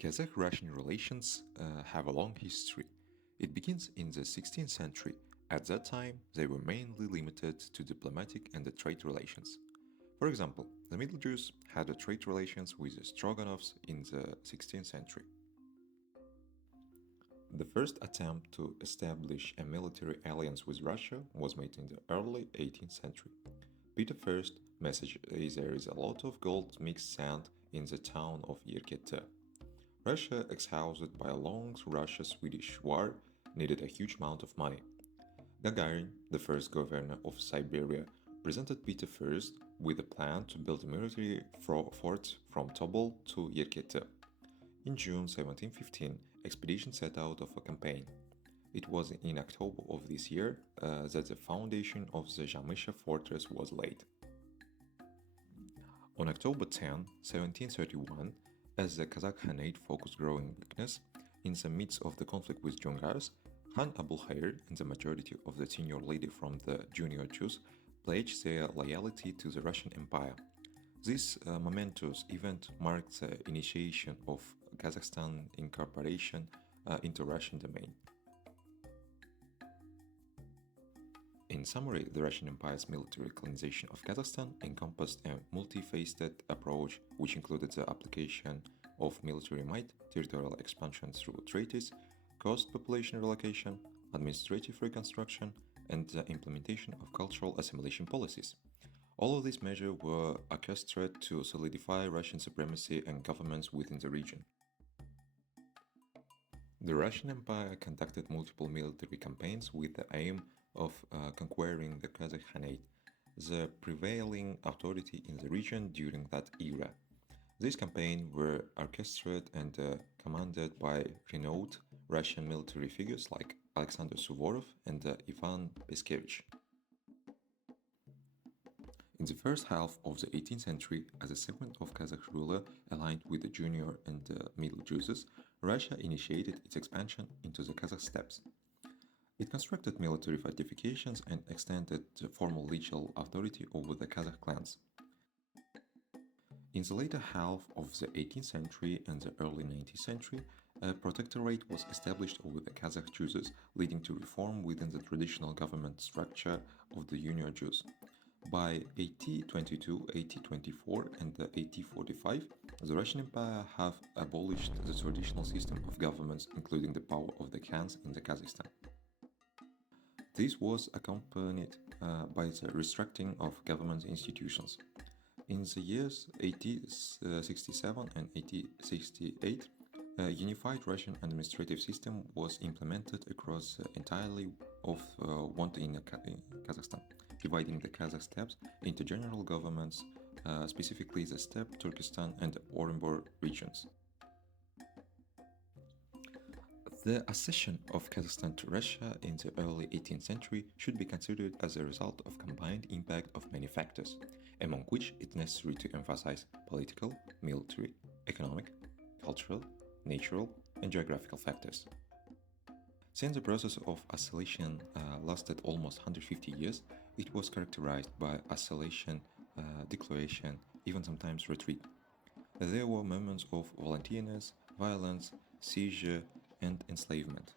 Kazakh-Russian relations have a long history. It begins in the 16th century. At that time, they were mainly limited to diplomatic and trade relations. For example, the Middle Jews had a trade relations with the Stroganovs in the 16th century. The first attempt to establish a military alliance with Russia was made in the early 18th century. Peter I's message is there is a lot of gold mixed sand in the town of Yeskendir. Russia, exhausted by a long Russia-Swedish war, needed a huge amount of money. Gagarin, the first governor of Siberia, presented Peter I with a plan to build a military fort from Tobol to Yekete. In June 1715, expedition set out of a campaign. It was in October of this year that the foundation of the Zhansaya fortress was laid. On October 10, 1731, as the Kazakh Khanate focused growing weakness, in the midst of the conflict with Dzungars, Khan Abulkhair and the majority of the senior leader from the junior Jews pledged their loyalty to the Russian Empire. This momentous event marked the initiation of Kazakhstan incorporation into Russian domain. In summary, the Russian Empire's military colonization of Kazakhstan encompassed a multifaceted approach which included the application of military might, territorial expansion through treaties, cost population relocation, administrative reconstruction, and the implementation of cultural assimilation policies. All of these measures were orchestrated to solidify Russian supremacy and governments within the region. The Russian Empire conducted multiple military campaigns with the aim of conquering the Kazakh Khanate, the prevailing authority in the region during that era. These campaigns were orchestrated and commanded by renowned Russian military figures like Alexander Suvorov and Ivan Peskevich. In the first half of the 18th century, as a segment of Kazakh ruler aligned with the junior and middle Jews, Russia initiated its expansion into the Kazakh steppes. It constructed military fortifications and extended the formal legal authority over the Kazakh clans. In the later half of the 18th century and the early 19th century, a protectorate was established over the Kazakh Jews, leading to reform within the traditional government structure of the junior Jews. By 1822, 1824, and 1845, the Russian Empire have abolished the traditional system of governments, including the power of the Khans in the Kazakhstan. This was accompanied by the restructuring of government institutions. In the years 1867 and 1868, a unified Russian administrative system was implemented across entirely of one in Kazakhstan, dividing the Kazakh steppes into general governments, specifically the steppe, Turkestan, and Orenburg regions. The accession of Kazakhstan to Russia in the early 18th century should be considered as a result of combined impact of many factors, among which it's necessary to emphasize political, military, economic, cultural, natural, and geographical factors. Since the process of assimilation lasted almost 150 years, it was characterized by assimilation, declaration, even sometimes retreat. There were moments of volunteerness, violence, seizure, and enslavement.